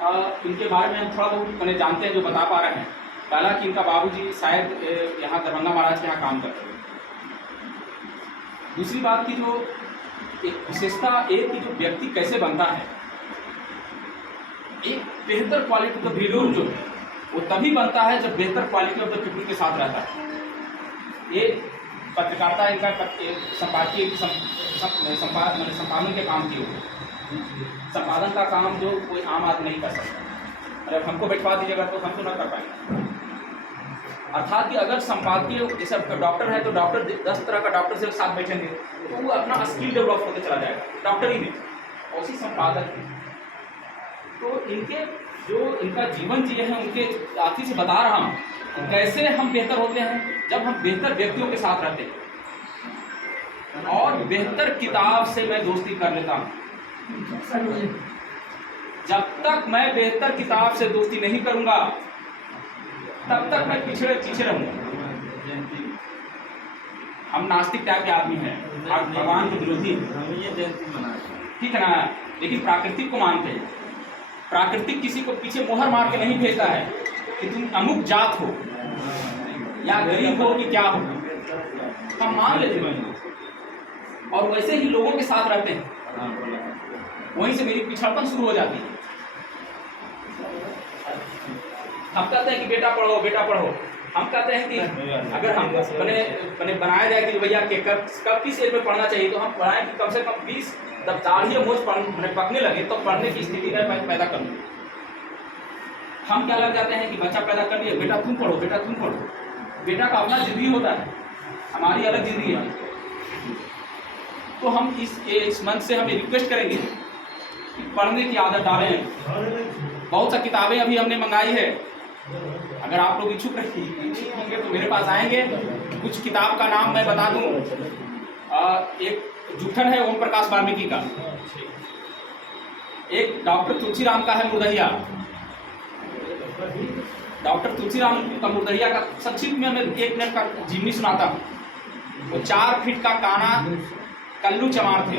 इनके बारे में हम थोड़ा बहुत मैंने जानते हैं, जो बता पा रहे हैं। पहला कि इनका बाबूजी शायद यहाँ दरभंगा महाराज के यहाँ काम करते थे। दूसरी बात की जो एक विशेषता एक कि जो व्यक्ति कैसे बनता है, एक बेहतर क्वालिटी का वीडियो जो है वो तभी बनता है जब बेहतर क्वालिटी ऑफ द पीपल के साथ रहता है। ये पत्रकारिता इनका संपादकीय संपादन के काम किए हुए, संपादन का काम जो कोई आम आदमी नहीं कर सकता। अगर हमको बैठवा दीजिएगा तो हम तो ना कर पाएंगे। अर्थात कि अगर संपादकीय जैसे डॉक्टर है तो डॉक्टर 10 तरह का डॉक्टर से साथ बैठेंगे तो वो अपना स्किल डेवलप होकर चला जाएगा डॉक्टरी में, और उसी संपादक में। तो इनके जो इनका जीवन जिए हैं उनके आखिर से बता रहा हूँ कैसे हम बेहतर होते हैं जब हम बेहतर व्यक्तियों के साथ रहते हैं। और बेहतर किताब से मैं दोस्ती कर लेता हूँ। जब तक मैं बेहतर किताब से दोस्ती नहीं करूंगा तब तक मैं पीछे रहूंगा। हम नास्तिक टाइप के आदमी हैं, भगवान के विरोधी हैं, ठीक है ना। लेकिन प्राकृतिक को मानते हैं। प्राकृतिक किसी को पीछे मोहर मार के नहीं भेजता है कि तुम अमुक जात हो या गरीब हो कि क्या हो, हम मान लेते हैं और वैसे ही लोगों के साथ रहते हैं। वहीं से मेरी पिछड़पन शुरू हो जाती है। हम कहते हैं कि बेटा पढ़ो बेटा पढ़ो, हम कहते हैं कि अगर हम बने बनाया जाए कि भैया कब किस एज में पढ़ना चाहिए, तो हम पढ़ाएं कि कम से कम 20 जब दाढ़ी और मूंछ पकने लगे तो पढ़ने की स्थिति पैदा कर लूँ। हम क्या लग जाते हैं कि बच्चा पैदा कर लिया, बेटा तुम पढ़ो बेटा तुम पढ़ो। बेटा का अपना जिंदगी होता है, हमारी अलग जिंदगी है। तो हम इस मंच से हम रिक्वेस्ट करेंगे कि पढ़ने की आदत डालें। बहुत सा किताबें अभी हमने मंगाई है, अगर आप लोग इच्छुक होंगे तो मेरे पास आएंगे। कुछ किताब का नाम मैं बता दूं। एक जूठन है ओम प्रकाश वाल्मीकि का, एक डॉक्टर तुलसीराम का है मुर्दहिया। डॉक्टर तुलसीराम का मुर्दहिया का संक्षिप्त में मैं 1 मिनट का जीवनी सुनाता हूँ। वो 4 फीट का काना कल्लू चमार थे।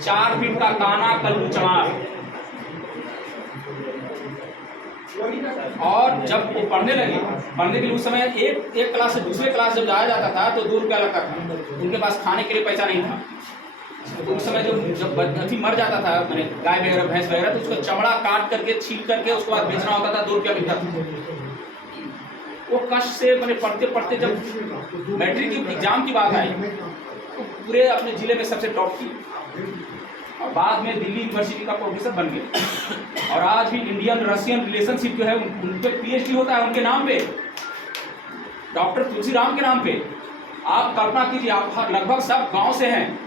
4 फीट का काना कल्लू चमार। और जब वो पढ़ने के लिए उस समय एक क्लास से दूसरे क्लास जब जाया जाता था तो 2 रुपया लगता था। उनके पास खाने के लिए पैसा नहीं था। तो उस समय जब अथी मर जाता था, मैंने गाय वगैरह भैंस वगैरह, तो उसका चमड़ा काट करके छील करके उसके बाद बेचना होता था, 2 रुपया मिलता था। वो कष्ट से मैंने पढ़ते पढ़ते जब मैट्रिक की एग्जाम की बात आई तो पूरे अपने जिले में सबसे टॉप की, और बाद में दिल्ली यूनिवर्सिटी का प्रोफेसर बन गए। और आज भी इंडियन रशियन रिलेशनशिप जो है उन पे PhD होता है उनके नाम पे, डॉक्टर तुलसीराम के नाम पे। आप कल्पना कीजिए, आप लगभग सब गांव से हैं।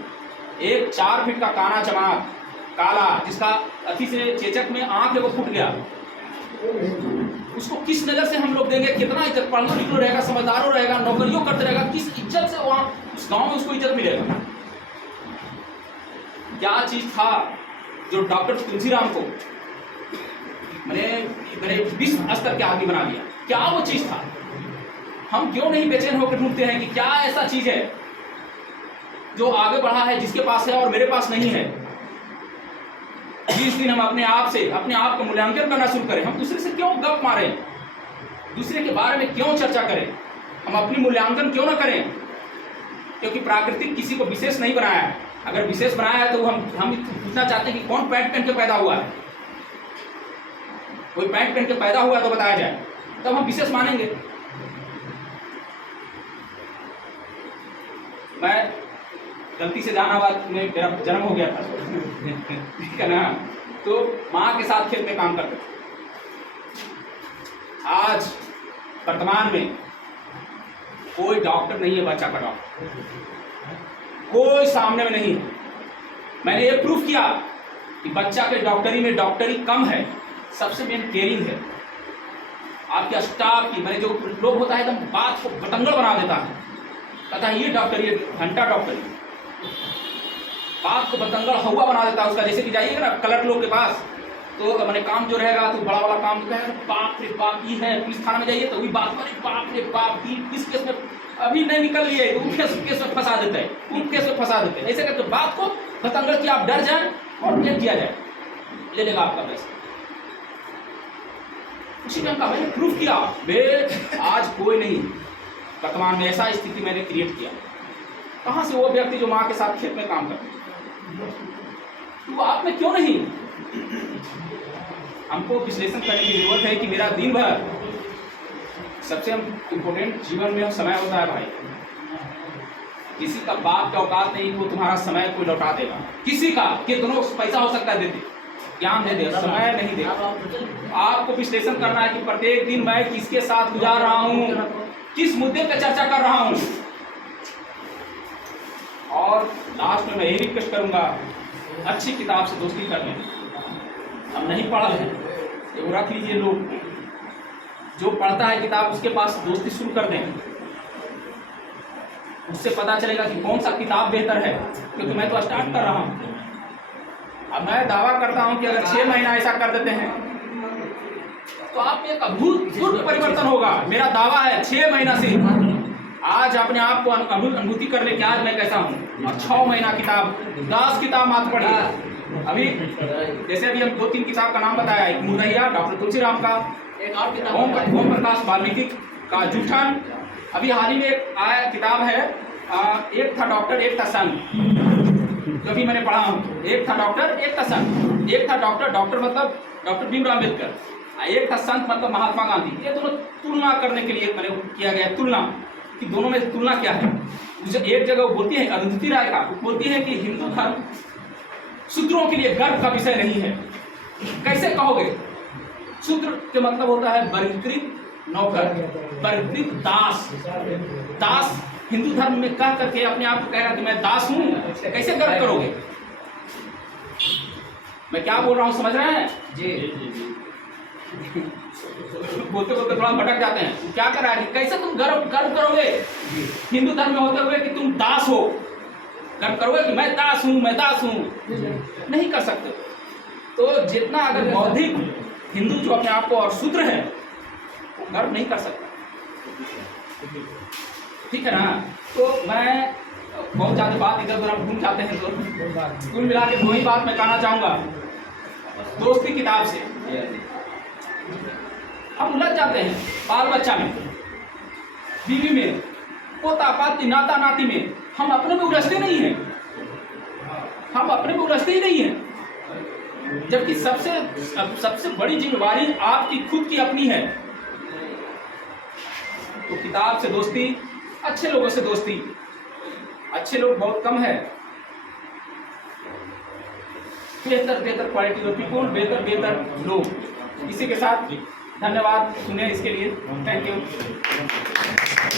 एक 4 फीट का काना चमार काला, जिसका अति से चेचक में आंख है वो फूट गया, उसको किस नजर से हम लोग देंगे? कितना इज्जत, पढ़ो लिखो रहेगा, समझदारो रहेगा, नौकरियों करते रहेगा, किस इज्जत से वहां उस गांव में उसको इज्जत मिलेगा? क्या चीज था जो डॉक्टर तुलसीराम को मैंने विश्व स्तर के आदमी बना दिया? क्या वो चीज था? हम क्यों नहीं बेचैन होकर ढूंढते हैं कि क्या ऐसा चीज है जो आगे बढ़ा है, जिसके पास है और मेरे पास नहीं है? जिस दिन हम अपने आप का मूल्यांकन करना शुरू करें, हम दूसरे से क्यों गप मारें, दूसरे के बारे में क्यों चर्चा करें, हम अपनी मूल्यांकन क्यों ना करें? क्योंकि प्राकृतिक किसी को विशेष नहीं बनाया है। अगर विशेष बनाया है तो हम पूछना चाहते हैं कि कौन पैंट पहन के पैदा हुआ है? कोई पैंट पहन के पैदा हुआ तो बताया जाए, तब हम विशेष मानेंगे। मैं गलती से जहानाबाद में मेरा जन्म हो गया था, ठीक है ना, तो माँ के साथ खेत में काम करते थे। आज वर्तमान में कोई डॉक्टर नहीं है, बच्चा का डॉक्टर कोई सामने में नहीं है। मैंने ये प्रूफ किया कि बच्चा के डॉक्टरी में डॉक्टरी कम है, सबसे मेन केयरिंग है आपके स्टाफ की। मैंने जो लोग होता है एकदम बात को बतंगड़ बना देता है, कहता है ये डॉक्टरी है, घंटा डॉक्टरी, बात को बतंगड़ हवा बना देता है उसका। जैसे कि जाइएगा ना कलर लोग के पास, तो मैंने काम जो रहेगा तो बड़ा वाला काम जो है, बाप रे बाप ये है। पुलिस थाना में जाइए तो वही बात, अरे बाप रे बाप किस केस में अभी नहीं निकल लिए, उन केस में फंसा देते हैं, उन केस में फंसा देते हैं। ऐसे करके बात को बतंगड़ कि आप डर जाए और ब्लेम किया जाए। ले लेगा आपका पैसा। उसी टाइम का मैंने प्रूफ किया, आज कोई नहीं, वर्तमान में ऐसा स्थिति मैंने क्रिएट किया। कहाँ से वो व्यक्ति जो माँ के साथ खेत में काम करते, तो आप में क्यों नहीं? हमको विश्लेषण करने की जरूरत है कि मेरा दिन भर सबसे इम्पोर्टेंट जीवन में समय होता है भाई। किसी का बाप का औकात नहीं वो तुम्हारा समय कोई लौटा देगा, किसी का कितनों पैसा हो सकता है देते, ज्ञान दे दे, समय नहीं देगा। आपको विश्लेषण करना है कि प्रत्येक दिन मैं किसके साथ गुजार रहा हूँ, किस मुद्दे पर चर्चा कर रहा हूँ। और लास्ट में मैं यही रिक्वेस्ट करूंगा, अच्छी किताब से दोस्ती कर लें। अब नहीं पढ़ा है ये रख लीजिए, लोग जो पढ़ता है किताब उसके पास दोस्ती शुरू कर दें, उससे पता चलेगा कि कौन सा किताब बेहतर है। क्योंकि मैं तो स्टार्ट कर रहा हूँ, अब मैं दावा करता हूँ कि अगर 6 महीना ऐसा कर देते हैं तो आप में एक अद्भुत परिवर्तन होगा। मेरा दावा है 6 महीना से आज अपने आप को अनुभूति कर ले कि आज मैं कैसा हूँ। और 6 महीना किताब 10 किताब मात्र पढ़ी। अभी जैसे अभी हम 2-3 किताब का नाम बताया, एक मुरैया डॉक्टर तुलसीराम का, एक और किताब ओम प्रकाश वाल्मीकि का जूठन। अभी हाल ही में एक आया किताब है, एक था डॉक्टर एक था संत, जो अभी मैंने पढ़ा हूँ। एक था डॉक्टर एक था संत, एक था डॉक्टर मतलब डॉक्टर भीमराव अम्बेडकर, एक था संत मतलब महात्मा गांधी। ये दोनों तुलना करने के लिए मैंने किया गया तुलना, कि दोनों में तुलना क्या है। मुझे एक जगह वो बोलती है अरुंधति राय का, बोलती है कि हिंदू धर्म शूद्रों के लिए गर्व का विषय नहीं है। कैसे कहोगे? शूद्र के मतलब होता है वर्गीकृत नौकर, वर्गीकृत दास। दास हिंदू धर्म में कह करके अपने आप को कहेगा कि मैं दास हूं, कैसे गर्व करोगे? मैं क्या बोल रहा हूं समझ रहे हैं जी? बोलते बोलते थोड़ा भटक जाते हैं। क्या कर रहा है? कैसे तुम गर्व करोगे हिंदू धर्म में होते हुए कि तुम दास हो? गर्व करोगे कि मैं दास हूं, मैं दास हूं? नहीं कर सकते। तो जितना अगर बौद्धिक हिंदू जो अपने आप को और शूद्र है वो गर्व नहीं कर सकता, ठीक है ना? तो मैं बहुत ज़्यादा बात इधर उधर हम घूम जाते हैं, तो कुल मिला के 2 ही बात मैं कहना चाहूँगा। दोस्ती किताब से हम उलझ जाते हैं, बाल बच्चा में, बीवी में, पोता पाती, नाता नाती में। हम अपने में उलझते नहीं हैं, हम अपने में उलझते ही नहीं हैं। जबकि सबसे बड़ी जिम्मेवारी आपकी खुद की अपनी है। तो किताब से दोस्ती, अच्छे लोगों से दोस्ती, अच्छे लोग बहुत कम है, बेहतर क्वालिटी ऑफ पीपल, बेहतर लोग। इसी के साथ धन्यवाद सुने इसके लिए, थैंक यू।